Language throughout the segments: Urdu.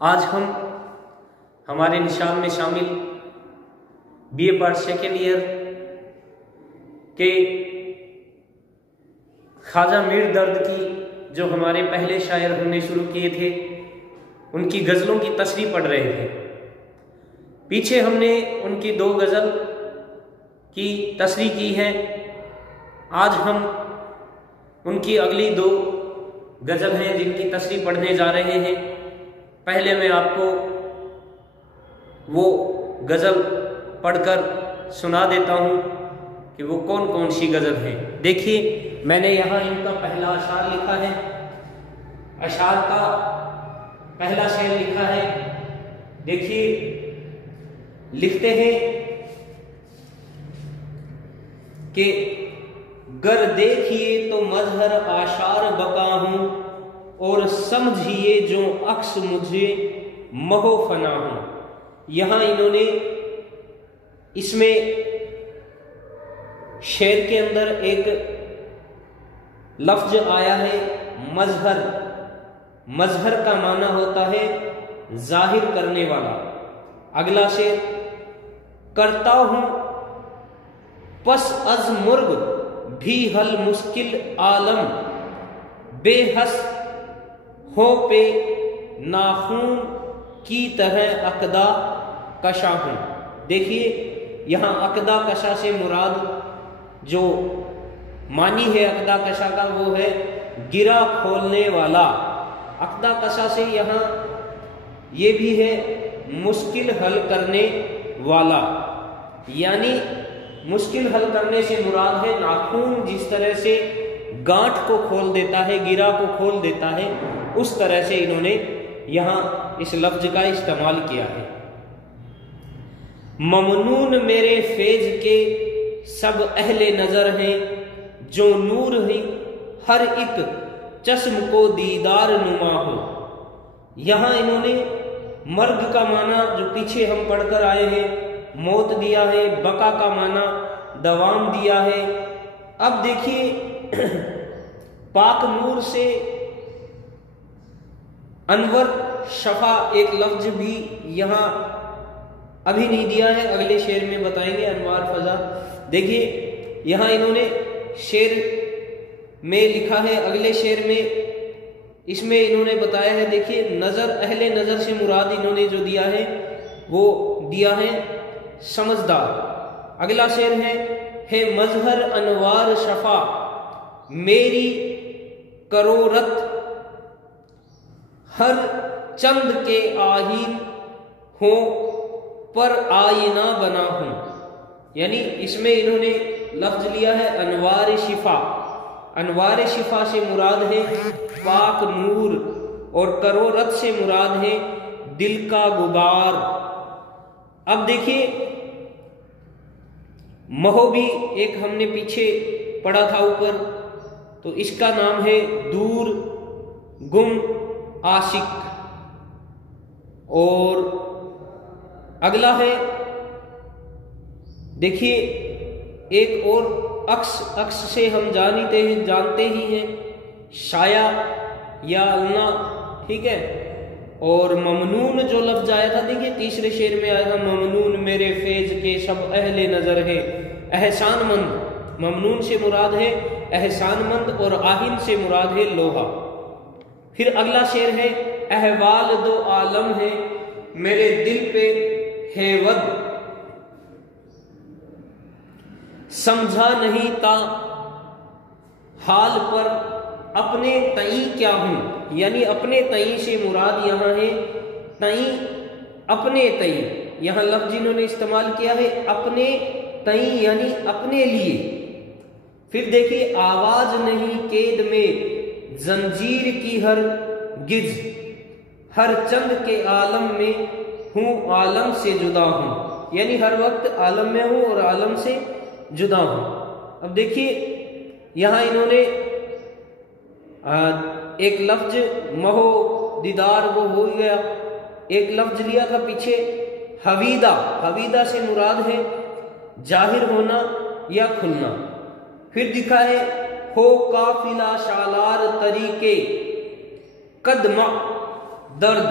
آج ہم ہمارے نشان میں شامل B A part second year کے خواجہ میر درد کی جو ہمارے پہلے شاعر ہم نے شروع کیے تھے ان کی غزلوں کی تصریح پڑھ رہے تھے۔ پیچھے ہم نے ان کی 2 غزل کی تصریح کی ہے، آج ہم ان کی اگلی 2 غزل ہیں جن کی تصریح پڑھنے جا رہے ہیں۔ پہلے میں آپ کو وہ غزل پڑھ کر سنا دیتا ہوں کہ وہ کون کون سی غزل ہے۔ دیکھیے میں نے یہاں ان کا پہلا اشعار لکھا ہے، اشعار کا پہلا شعر لکھا ہے۔ دیکھیے لکھتے ہیں کہ گر دیکھیے تو مظہر آشار بقا ہوں، اور سمجھیے جو عکس مجھے مہو فنا ہوں۔ یہاں انہوں نے اس میں شعر کے اندر ایک لفظ آیا ہے مظہر۔ مظہر کا معنی ہوتا ہے ظاہر کرنے والا۔ اگلا شعر کرتا ہوں پس از مرغ بھی حل مشکل عالم، بے حس ہو پہ ناخون کی طرح عقدہ کشا ہوں۔ دیکھیے یہاں عقدہ کشا سے مراد جو معنی ہے عقدہ کشا کا وہ ہے گرہ کھولنے والا۔ عقدہ کشا سے یہاں یہ بھی ہے مشکل حل کرنے والا، یعنی مشکل حل کرنے سے مراد ہے ناخون جس طرح سے گانٹھ کو کھول دیتا ہے، گرہ کو کھول دیتا ہے، اس طرح سے انہوں نے یہاں اس لفظ کا استعمال کیا ہے۔ ممنون میرے فیض کے سب اہل نظر ہیں، جو نور ہی ہر ایک چشم کو دیدار نما ہو۔ یہاں انہوں نے مرگ کا معنی جو پیچھے ہم پڑھ کر آئے ہیں موت دیا ہے، بقا کا معنی دوام دیا ہے۔ اب دیکھیے پاک نور سے انور شفا ایک لفظ بھی یہاں ابھی نہیں دیا ہے، اگلے شعر میں بتائیں گے انوار فضا۔ دیکھیے یہاں انہوں نے شعر میں لکھا ہے، اگلے شعر میں اس میں انہوں نے بتایا ہے، دیکھیے نظر اہل نظر سے مراد انہوں نے جو دیا ہے وہ دیا ہے سمجھدار۔ اگلا شعر ہے مظہر انوار شفا میری کرورت، ہر چند کے آہین ہوں پر آئینہ بنا ہوں۔ یعنی اس میں انہوں نے لفظ لیا ہے انوار شفا۔ انوار شفا سے مراد ہے پاک نور، اور کرورت سے مراد ہے دل کا غبار۔ اب دیکھیے مہو بھی ایک ہم نے پیچھے پڑھا تھا اوپر، تو اس کا نام ہے دور گم عاشق۔ اور اگلا ہے دیکھیے ایک اور عکس سے ہم جانتے ہی ہیں شایا یا اللہ، ٹھیک ہے۔ اور ممنون جو لفظ آیا تھا دیکھیے تیسرے شعر میں آیا تھا ممنون میرے فیض کے سب اہل نظر ہے، احسان مند۔ ممنون سے مراد ہے احسان مند، اور آہن سے مراد ہے لوہا۔ پھر اگلا شعر ہے احوال دو عالم ہے میرے دل پہ ہے ود، سمجھا نہیں تا حال پر اپنے تئیں کیا ہوں۔ یعنی اپنے تئیں سے مراد یہاں ہے تئیں، اپنے تئیں، یہاں لفظ انہوں نے استعمال کیا ہے اپنے تئیں یعنی اپنے لیے۔ پھر دیکھیے آواز نہیں قید میں زنجیر کی ہر گز، ہر چند کے عالم میں ہوں عالم سے جدا ہوں، یعنی ہر وقت عالم میں ہوں اور عالم سے جدا ہوں۔ اب دیکھیے یہاں انہوں نے ایک لفظ مہو دیدار وہ ہو گیا، ایک لفظ لیا تھا پیچھے حویدہ۔ حویدہ سے مراد ہے ظاہر ہونا یا کھلنا۔ پھر دکھا ہے ہو قافلہ شالار طریقے قدمہ درد،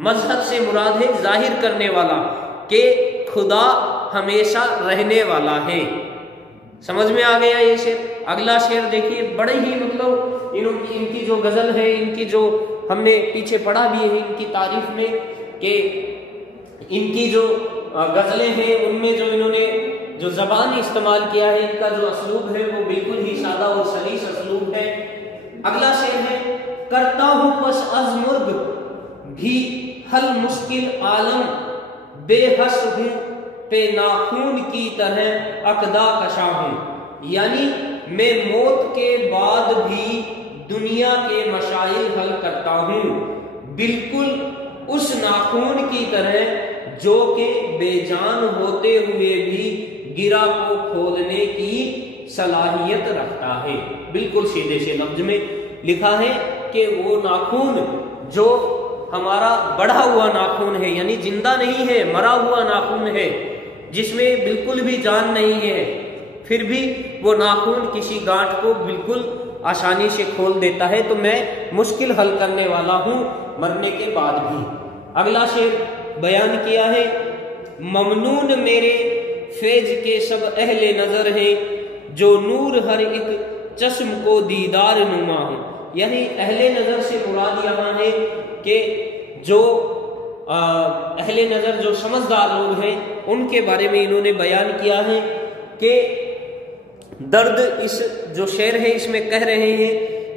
مظہر سے مراد ہے ظاہر کرنے والا، کہ خدا ہمیشہ رہنے والا ہے۔ سمجھ میں آ گیا یہ شعر؟ اگلا شعر دیکھیے، بڑے ہی مطلب ان کی جو غزل ہے، ان کی جو ہم نے پیچھے پڑھا بھی ہے ان کی تعریف میں، کہ ان کی جو غزلیں ہیں ان میں جو انہوں نے جو زبان استعمال کیا ہے، ان کا جو اسلوب ہے وہ بالکل ہی سادہ اور سلیس اسلوب ہے۔ اگلا شعر ہے، کرتا ہوں پس از مرغ بھی حل مشکل عالم، بے حس ہوں پہ ناخون کی طرح عقدہ کشا ہوں، یعنی میں موت کے بعد بھی دنیا کے مسائل حل کرتا ہوں، بالکل اس ناخون کی طرح جو کہ بے جان ہوتے ہوئے بھی گرہ کو کھولنے کی صلاحیت رکھتا ہے۔ بالکل سیدھے سے لفظ میں لکھا ہے کہ وہ ناخون جو ہمارا بڑھا ہوا ناخون ہے، یعنی زندہ نہیں ہے، مرا ہوا ناخون ہے، جس میں بالکل بھی جان نہیں ہے، پھر بھی وہ ناخون کسی گانٹھ کو بالکل آسانی سے کھول دیتا ہے، تو میں مشکل حل کرنے والا ہوں مرنے کے بعد بھی۔ اگلا شعر بیان کیا ہے، ممنون میرے فیض کے سب اہل نظر ہیں، جو نور ہر ایک چشم کو دیدار نما ہوں، یعنی اہل نظر سے مراد یہاں ہے کہ جو اہل نظر جو سمجھدار لوگ ہیں ان کے بارے میں انہوں نے بیان کیا ہے کہ درد اس جو شعر ہے اس میں کہہ رہے ہیں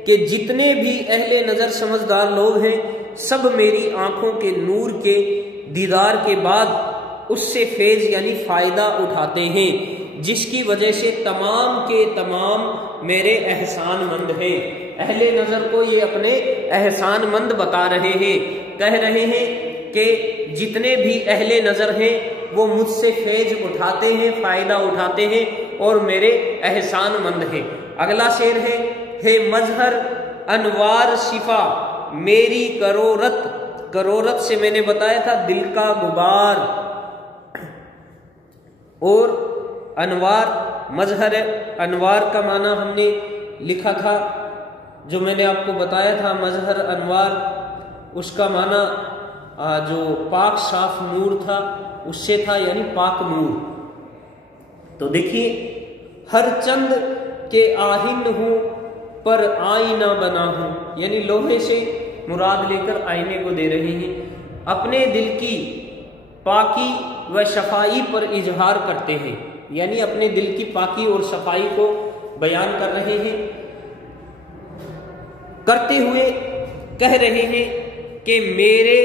کہ جتنے بھی اہل نظر سمجھدار لوگ ہیں سب میری آنکھوں کے نور کے دیدار کے بعد اس سے فیض یعنی فائدہ اٹھاتے ہیں، جس کی وجہ سے تمام کے تمام میرے احسان مند ہیں۔ اہل نظر کو یہ اپنے احسان مند بتا رہے ہیں، کہہ رہے ہیں کہ جتنے بھی اہل نظر ہیں وہ مجھ سے فیض اٹھاتے ہیں، فائدہ اٹھاتے ہیں اور میرے احسان مند ہیں۔ اگلا شعر ہے مظہر انوار صفا میری کرورت، کرورت سے میں نے بتایا تھا دل کا غبار، اور انوار مظہر انوار کا معنی ہم نے لکھا تھا، جو میں نے آپ کو بتایا تھا مظہر انوار اس کا معنی جو پاک صاف نور تھا اس سے تھا، یعنی پاک نور۔ تو دیکھیے، ہر چند کے آہن ہوں پر آئینہ بنا ہوں، یعنی لوہے سے مراد لے کر آئینے کو دے رہے ہیں، اپنے دل کی پاکی و صفائی پر اظہار کرتے ہیں، یعنی اپنے دل کی پاکی اور صفائی کو بیان کر رہے ہیں، کرتے ہوئے کہہ رہے ہیں کہ میرے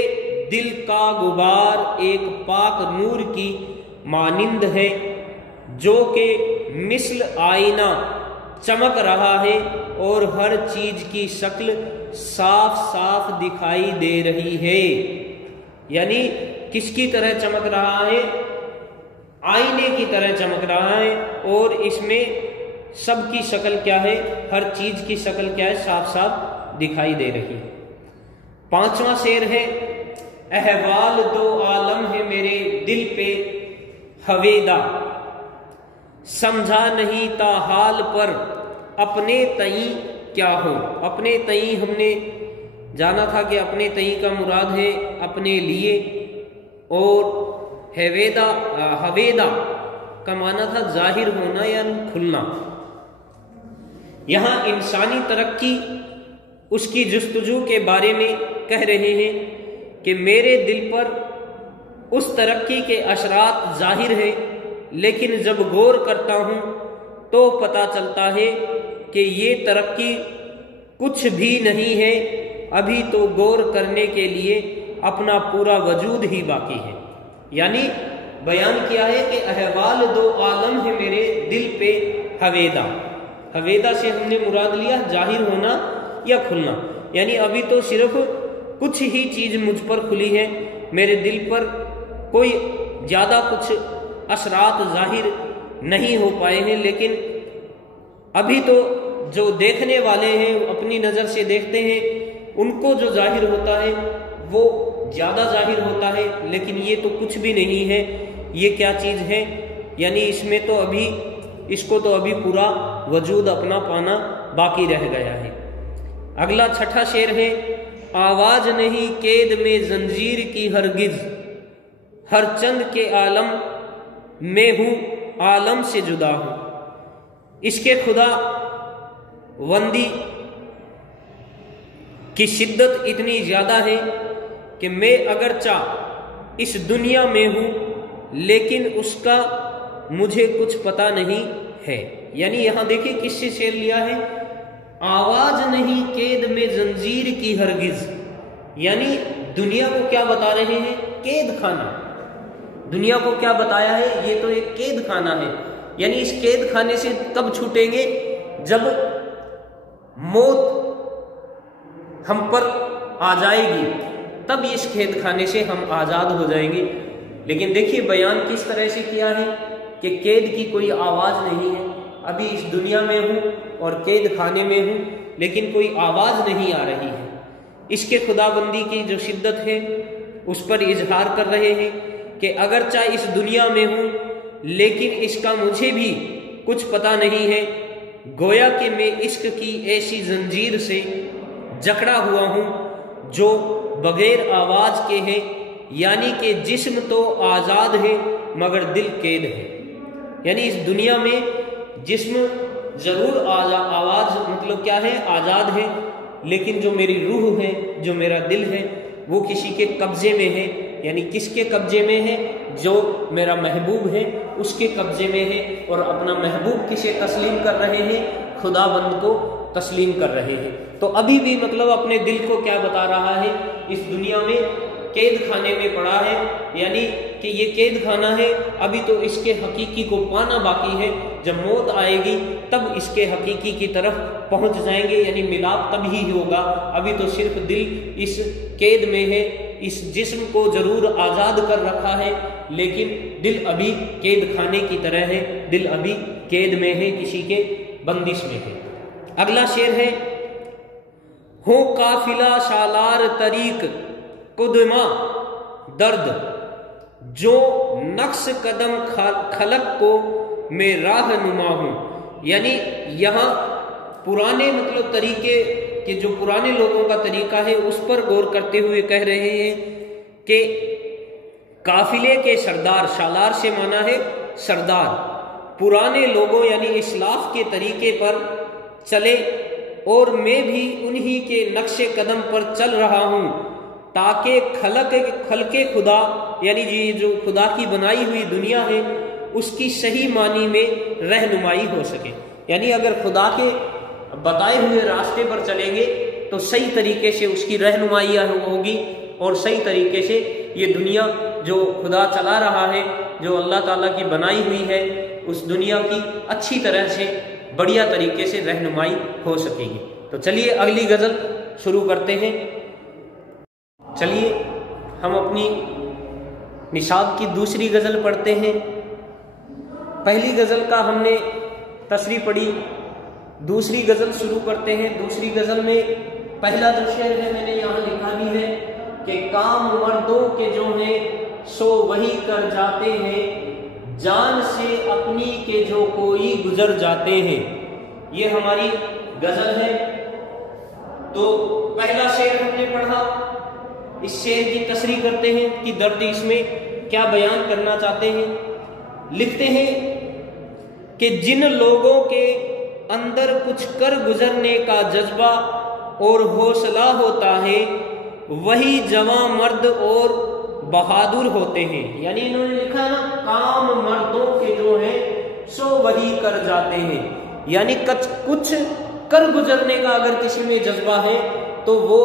دل کا غبار ایک پاک نور کی مانند ہے جو کہ مثل آئینہ چمک رہا ہے اور ہر چیز کی شکل صاف صاف دکھائی دے رہی ہے۔ یعنی کس کی طرح چمک رہا ہے؟ آئینے کی طرح چمک رہا ہے، اور اس میں سب کی شکل کیا ہے؟ ہر چیز کی شکل کیا ہے؟ صاف صاف دکھائی دے رہی ہے۔ پانچواں شعر ہے احوال دو عالم ہے میرے دل پہ ہویدا، سمجھا نہیں تا حال پر اپنے تئیں کیا ہو۔ اپنے تئیں ہم نے جانا تھا کہ اپنے تئیں کا مراد ہے اپنے لیے، اور ہویدا کا معنی تھا ظاہر ہونا یا کھلنا۔ یہاں انسانی ترقی اس کی جستجو کے بارے میں کہہ رہے ہیں کہ میرے دل پر اس ترقی کے اثرات ظاہر ہیں، لیکن جب غور کرتا ہوں تو پتہ چلتا ہے کہ یہ ترقی کچھ بھی نہیں ہے، ابھی تو غور کرنے کے لیے اپنا پورا وجود ہی باقی ہے۔ یعنی بیان کیا ہے کہ احوال دو عالم ہے میرے دل پہ ہویدا، ہویدا سے ہم نے مراد لیا ظاہر ہونا یا کھلنا، یعنی ابھی تو صرف کچھ ہی چیز مجھ پر کھلی ہے، میرے دل پر کوئی زیادہ کچھ اثرات ظاہر نہیں ہو پائے ہیں، لیکن ابھی تو جو دیکھنے والے ہیں اپنی نظر سے دیکھتے ہیں ان کو جو ظاہر ہوتا ہے وہ زیادہ ظاہر ہوتا ہے، لیکن یہ تو کچھ بھی نہیں ہے۔ یہ کیا چیز ہے؟ یعنی اس میں تو ابھی اس کو تو ابھی پورا وجود اپنا پانا باقی رہ گیا ہے۔ اگلا چھٹا شعر ہے آواز نہیں قید میں زنجیر کی ہرگز، ہر چند کے عالم میں ہوں عالم سے جدا ہوں۔ اس کے خدا بندی کی شدت اتنی زیادہ ہے کہ میں اگرچہ اس دنیا میں ہوں لیکن اس کا مجھے کچھ پتہ نہیں ہے۔ یعنی یہاں دیکھیں کس سے شعر لیا ہے، آواز نہیں قید میں زنجیر کی ہرگز، یعنی دنیا کو کیا بتا رہے ہیں، قید خانہ۔ دنیا کو کیا بتایا ہے، یہ تو ایک قید خانہ ہے، یعنی اس قید خانے سے کب چھوٹیں گے، جب موت ہم پر آ جائے گی تب اس قید خانے سے ہم آزاد ہو جائیں گے۔ لیکن دیکھیے بیان کس طرح سے کیا ہے کہ قید کی کوئی آواز نہیں ہے، ابھی اس دنیا میں ہوں اور قید خانے میں ہوں لیکن کوئی آواز نہیں آ رہی ہے۔ اس کے خدا بندی کی جو شدت ہے اس پر اظہار کر رہے ہیں کہ اگرچہ اس دنیا میں ہوں لیکن اس کا مجھے بھی کچھ پتہ نہیں ہے، گویا کہ میں عشق کی ایسی زنجیر سے جکڑا ہوا ہوں جو بغیر آواز کے ہے، یعنی کہ جسم تو آزاد ہے مگر دل قید ہے۔ یعنی اس دنیا میں جسم ضرور آواز مطلب کیا ہے، آزاد ہے، لیکن جو میری روح ہے، جو میرا دل ہے، وہ کسی کے قبضے میں ہے۔ یعنی کس کے قبضے میں ہے، جو میرا محبوب ہے اس کے قبضے میں ہے، اور اپنا محبوب کسے تسلیم کر رہے ہیں، خدا بند کو تسلیم کر رہے ہیں۔ تو ابھی بھی مطلب اپنے دل کو کیا بتا رہا ہے، اس دنیا میں قید خانے میں پڑا ہے، یعنی کہ یہ قید خانہ ہے، ابھی تو اس کے حقیقی کو پانا باقی ہے، جب موت آئے گی تب اس کے حقیقی کی طرف پہنچ جائیں گے، یعنی ملاپ تب ہی ہوگا۔ ابھی تو صرف دل اس قید میں ہے، اس جسم کو ضرور آزاد کر رکھا ہے لیکن دل ابھی قید خانے کی طرح ہے، دل ابھی قید میں ہے، کسی کے بندش میں ہے۔ اگلا شعر ہے، ہو قافلہ سالار طریق قدما درد، جو نقش قدم خلق کو میں راہ نما ہوں۔ یعنی یہاں پرانے مطلب طریقے کہ جو پرانے لوگوں کا طریقہ ہے اس پر غور کرتے ہوئے کہہ رہے ہیں کہ قافلے کے سردار، سالار سے مانا ہے سردار، پرانے لوگوں یعنی اسلاف کے طریقے پر چلے اور میں بھی انہی کے نقش قدم پر چل رہا ہوں، تاکہ خلق خدا یعنی جو خدا کی بنائی ہوئی دنیا ہے اس کی صحیح معنی میں رہنمائی ہو سکے۔ یعنی اگر خدا کے بتائے ہوئے راستے پر چلیں گے تو صحیح طریقے سے اس کی رہنمائی ہوگی، اور صحیح طریقے سے یہ دنیا جو خدا چلا رہا ہے، جو اللہ تعالیٰ کی بنائی ہوئی ہے، اس دنیا کی اچھی طرح سے بڑھیا طریقے سے رہنمائی ہو سکے گی۔ تو چلیے اگلی غزل شروع کرتے ہیں۔ چلیے ہم اپنی نصاب کی دوسری غزل پڑھتے ہیں۔ پہلی غزل کا ہم نے تشریح پڑھی، دوسری غزل شروع کرتے ہیں۔ دوسری غزل میں پہلا جو شعر ہے میں نے یہاں لکھا بھی ہے کہ کام مردوں کے جو ہیں سو وہی کر جاتے ہیں، جان سے اپنی کے جو کوئی گزر جاتے ہیں۔ یہ ہماری غزل ہے۔ تو پہلا شعر ہم نے پڑھا، اس شعر کی تشریح کرتے ہیں کہ درد اس میں کیا بیان کرنا چاہتے ہیں۔ لکھتے ہیں کہ جن لوگوں کے اندر کچھ کر گزرنے کا جذبہ اور حوصلہ ہوتا ہے وہی جواں مرد اور بہادر ہوتے ہیں۔ یعنی انہوں نے لکھا نا، کام مردوں کے جو ہیں سو وہی کر جاتے ہیں، یعنی کچھ کر گزرنے کا اگر کسی میں جذبہ ہے تو وہ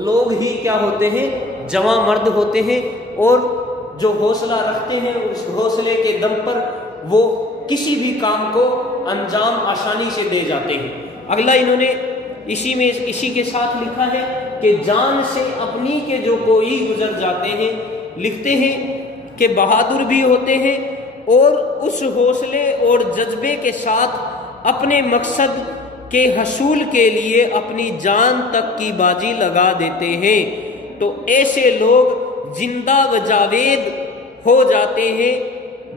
لوگ ہی کیا ہوتے ہیں، جواں مرد ہوتے ہیں، اور جو حوصلہ رکھتے ہیں اس حوصلے کے دم پر وہ کسی بھی کام کو انجام آسانی سے دے جاتے ہیں۔ اگلا انہوں نے اسی کے ساتھ لکھا ہے کہ جان سے اپنی کے جو کوئی گزر جاتے ہیں، لکھتے ہیں کہ بہادر بھی ہوتے ہیں اور اس حوصلے اور جذبے کے ساتھ اپنے مقصد کے حصول کے لیے اپنی جان تک کی بازی لگا دیتے ہیں۔ تو ایسے لوگ زندہ و جاوید ہو جاتے ہیں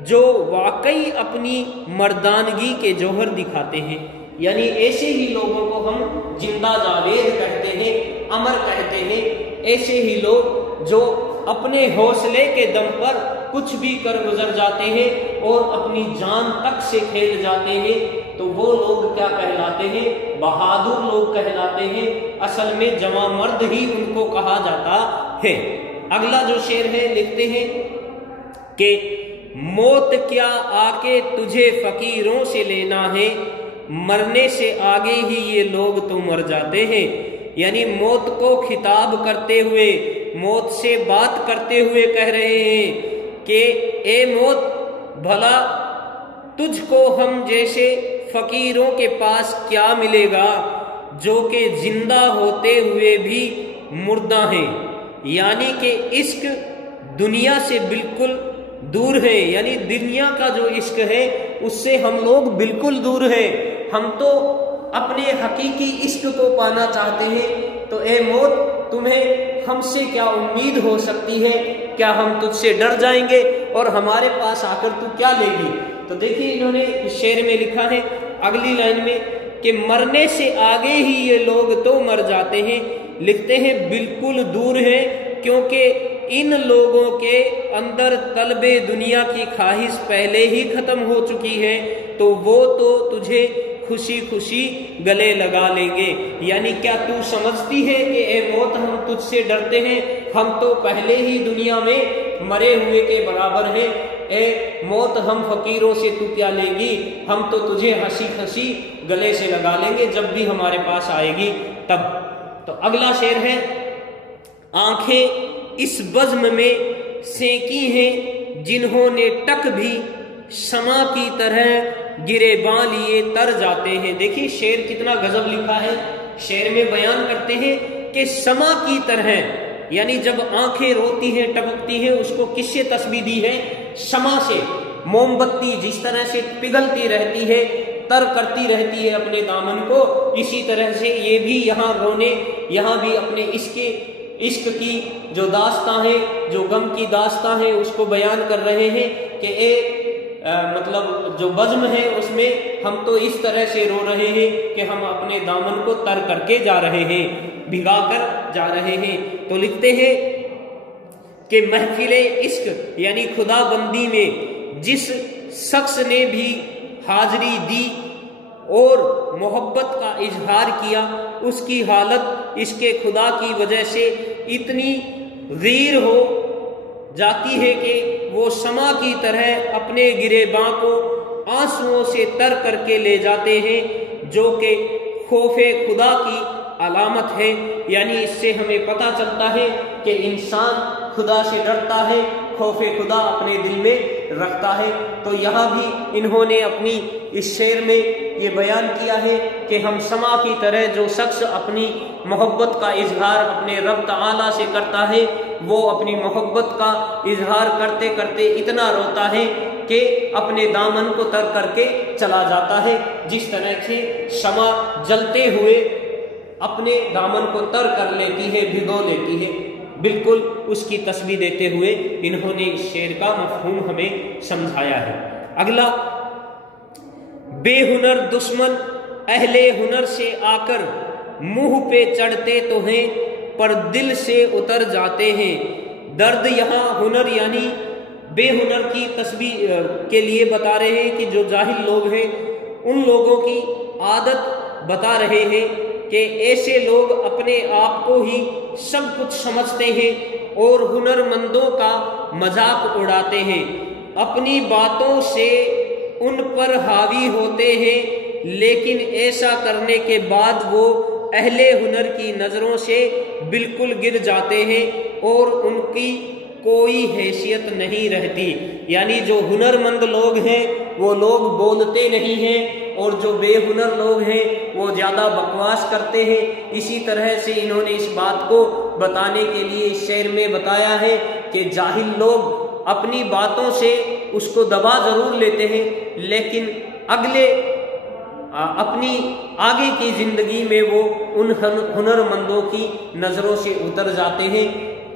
جو واقعی اپنی مردانگی کے جوہر دکھاتے ہیں۔ یعنی ایسے ہی لوگوں کو ہم زندہ جاوید کہتے ہیں، امر کہتے ہیں، ایسے ہی لوگ جو اپنے حوصلے کے دم پر کچھ بھی کر گزر جاتے ہیں اور اپنی جان تک سے کھیل جاتے ہیں، تو وہ لوگ کیا کہلاتے ہیں؟ بہادر لوگ کہلاتے ہیں۔ اصل میں جواں مرد ہی ان کو کہا جاتا ہے۔ اگلا جو شعر ہے لکھتے ہیں کہ موت کیا آ کے تجھے فقیروں سے لینا ہے، مرنے سے آگے ہی یہ لوگ تو مر جاتے ہیں۔ یعنی موت کو خطاب کرتے ہوئے، موت سے بات کرتے ہوئے کہہ رہے ہیں کہ اے موت، بھلا تجھ کو ہم جیسے فقیروں کے پاس کیا ملے گا جو کہ زندہ ہوتے ہوئے بھی مردہ ہیں۔ یعنی کہ عشق دنیا سے بالکل دور ہے، یعنی دنیا کا جو عشق ہے اس سے ہم لوگ بالکل دور ہیں۔ ہم تو اپنے حقیقی عشق کو پانا چاہتے ہیں، تو اے موت تمہیں ہم سے کیا امید ہو سکتی ہے؟ کیا ہم تجھ سے ڈر جائیں گے اور ہمارے پاس آ کر تو کیا لے گی؟ تو دیکھیے انہوں نے اس شعر میں لکھا ہے اگلی لائن میں کہ مرنے سے آگے ہی یہ لوگ تو مر جاتے ہیں۔ لکھتے ہیں بالکل دور ہے، کیونکہ ان لوگوں کے اندر طلب دنیا کی خواہش پہلے ہی ختم ہو چکی ہے، تو وہ تو تجھے خوشی خوشی گلے لگا لیں گے۔ یعنی کیا تو سمجھتی ہے کہ اے موت ہم تجھ سے ڈرتے ہیں؟ ہم تو پہلے ہی دنیا میں مرے ہوئے کے برابر ہیں۔ اے موت ہم فقیروں سے تو کیا لیں گی؟ ہم تو تجھے ہنسی ہنسی گلے سے لگا لیں گے جب بھی ہمارے پاس آئے گی تب۔ تو اگلا شعر ہے آنکھیں اس بزم میں سینکی ہیں جنہوں نے ٹک بھی شمع کی طرح گرے باں لیے تر جاتے ہیں۔ دیکھیے شعر کتنا غضب لکھا ہے۔ شعر میں بیان کرتے ہیں کہ شمع کی طرح، یعنی جب آنکھیں روتی ہیں ٹپکتی ہیں، اس کو کس سے تشبیہ دی ہے؟ شمع سے۔ موم بتی جس طرح سے پگھلتی رہتی ہے، تر کرتی رہتی ہے اپنے دامن کو، اسی طرح سے یہ بھی یہاں رونے، یہاں بھی اپنے عشق کی جو داستان ہے، جو غم کی داستان ہے، اس کو بیان کر رہے ہیں کہ اے مطلب جو بزم ہے اس میں ہم تو اس طرح سے رو رہے ہیں کہ ہم اپنے دامن کو تر کر کے جا رہے ہیں، بھگا کر جا رہے ہیں۔ تو لکھتے ہیں کہ محفل عشق یعنی خدا بندی میں جس شخص نے بھی حاضری دی اور محبت کا اظہار کیا، اس کی حالت اس کے خدا کی وجہ سے اتنی غیر ہو جاتی ہے کہ وہ شمع کی طرح اپنے گرے باں کو آنسوؤں سے تر کر کے لے جاتے ہیں، جو کہ خوف خدا کی علامت ہے۔ یعنی اس سے ہمیں پتہ چلتا ہے کہ انسان خدا سے ڈرتا ہے، خوف خدا اپنے دل میں رکھتا ہے۔ تو یہاں بھی انہوں نے اپنی اس شعر میں یہ بیان کیا ہے کہ ہم شمع کی طرح جو شخص اپنی محبت کا اظہار اپنے رب تعالیٰ سے کرتا ہے، وہ اپنی محبت کا اظہار کرتے کرتے اتنا روتا ہے کہ اپنے دامن کو تر کر کے چلا جاتا ہے، جس طرح سے شمع جلتے ہوئے اپنے دامن کو تر کر لیتی ہے، بھگو لیتی ہے۔ بالکل اس کی تشبیہ دیتے ہوئے انہوں نے اس شعر کا مفہوم ہمیں سمجھایا ہے۔ اگلا، بے ہنر دشمن اہل ہنر سے آ کر منہ پہ چڑھتے تو ہیں پر دل سے اتر جاتے ہیں۔ درد یہاں ہنر یعنی بے ہنر کی تشبیہ کے لیے بتا رہے ہیں کہ جو جاہل لوگ ہیں ان لوگوں کی عادت بتا رہے ہیں کہ ایسے لوگ اپنے آپ کو ہی سب کچھ سمجھتے ہیں اور ہنر مندوں کا مذاق اڑاتے ہیں، اپنی باتوں سے ان پر حاوی ہوتے ہیں، لیکن ایسا کرنے کے بعد وہ اہل ہنر کی نظروں سے بالکل گر جاتے ہیں اور ان کی کوئی حیثیت نہیں رہتی۔ یعنی جو ہنر مند لوگ ہیں وہ لوگ بولتے نہیں ہیں، اور جو بے ہنر لوگ ہیں وہ زیادہ بکواس کرتے ہیں۔ اسی طرح سے انہوں نے اس بات کو بتانے کے لیے اس شعر میں بتایا ہے کہ جاہل لوگ اپنی باتوں سے اس کو دبا ضرور لیتے ہیں، لیکن اپنی آگے کی زندگی میں وہ ان ہنر مندوں کی نظروں سے اتر جاتے ہیں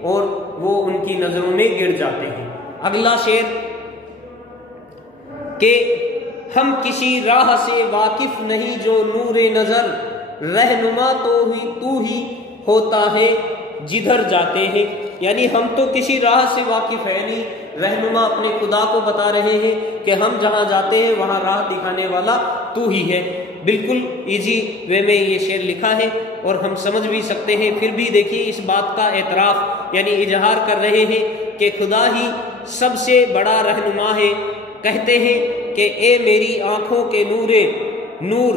اور وہ ان کی نظروں میں گر جاتے ہیں۔ اگلا شعر کہ ہم کسی راہ سے واقف نہیں جو نور نظر، رہنما تو ہی ہوتا ہے جدھر جاتے ہیں۔ یعنی ہم تو کسی راہ سے واقف ہے نہیں، رہنما اپنے خدا کو بتا رہے ہیں کہ ہم جہاں جاتے ہیں وہاں راہ دکھانے والا تو ہی ہے۔ بالکل ایزی وے میں یہ شعر لکھا ہے اور ہم سمجھ بھی سکتے ہیں۔ پھر بھی دیکھیے اس بات کا اعتراف یعنی اظہار کر رہے ہیں کہ خدا ہی سب سے بڑا رہنما ہے۔ کہتے ہیں کہ اے میری آنکھوں کے نور،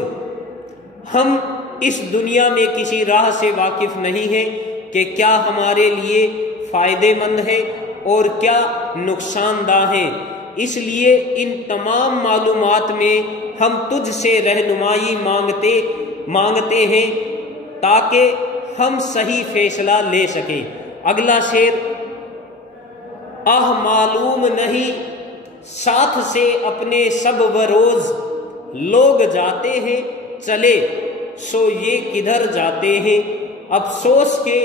ہم اس دنیا میں کسی راہ سے واقف نہیں ہیں کہ کیا ہمارے لیے فائدے مند ہے اور کیا نقصان دہ ہے، اس لیے ان تمام معلومات میں ہم تجھ سے رہنمائی مانگتے ہیں تاکہ ہم صحیح فیصلہ لے سکیں۔ اگلا شعر، معلوم نہیں ساتھ سے اپنے سب و روز، لوگ جاتے ہیں چلے سو یہ کدھر جاتے ہیں، افسوس کے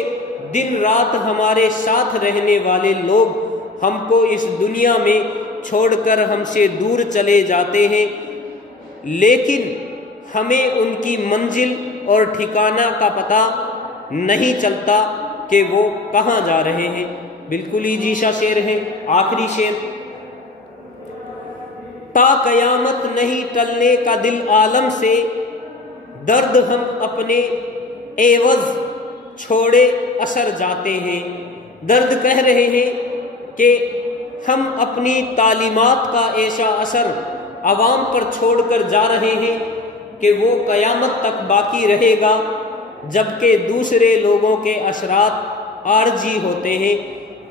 دن رات ہمارے ساتھ رہنے والے لوگ ہم کو اس دنیا میں چھوڑ کر ہم سے دور چلے جاتے ہیں، لیکن ہمیں ان کی منزل اور ٹھکانہ کا پتہ نہیں چلتا کہ وہ کہاں جا رہے ہیں۔ بالکل ہی جیسا شعر ہے۔ آخری شعر، تا قیامت نہیں ٹلنے کا دل عالم سے، درد ہم اپنے عوض چھوڑے اثر جاتے ہیں۔ درد کہہ رہے ہیں کہ ہم اپنی تعلیمات کا ایسا اثر عوام پر چھوڑ کر جا رہے ہیں کہ وہ قیامت تک باقی رہے گا، جبکہ دوسرے لوگوں کے اثرات عارضی ہوتے ہیں،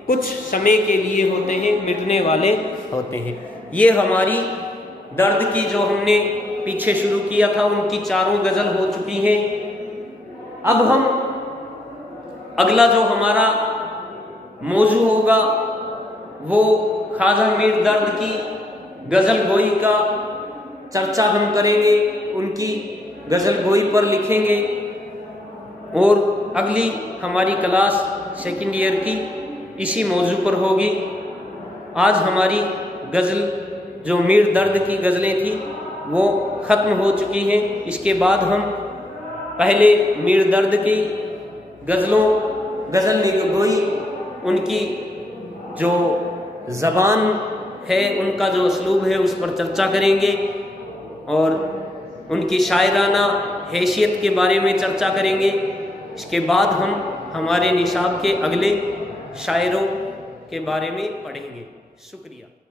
کچھ سمے کے لیے ہوتے ہیں، مٹنے والے ہوتے ہیں۔ یہ ہماری درد کی جو ہم نے پیچھے شروع کیا تھا ان کی چاروں غزل ہو چکی ہیں۔ اب ہم اگلا جو ہمارا موضوع ہوگا وہ خواجہ میر درد کی غزل گوئی کا چرچا ہم کریں گے، ان کی غزل گوئی پر لکھیں گے، اور اگلی ہماری کلاس سیکنڈ ایئر کی اسی موضوع پر ہوگی۔ آج ہماری غزل جو میر درد کی غزلیں تھیں وہ ختم ہو چکی ہیں۔ اس کے بعد ہم پہلے میر درد کی غزل گوئی، ان کی جو زبان ہے، ان کا جو اسلوب ہے، اس پر چرچا کریں گے اور ان کی شاعرانہ حیثیت کے بارے میں چرچا کریں گے۔ اس کے بعد ہم ہمارے نصاب کے اگلے شاعروں کے بارے میں پڑھیں گے۔ شکریہ۔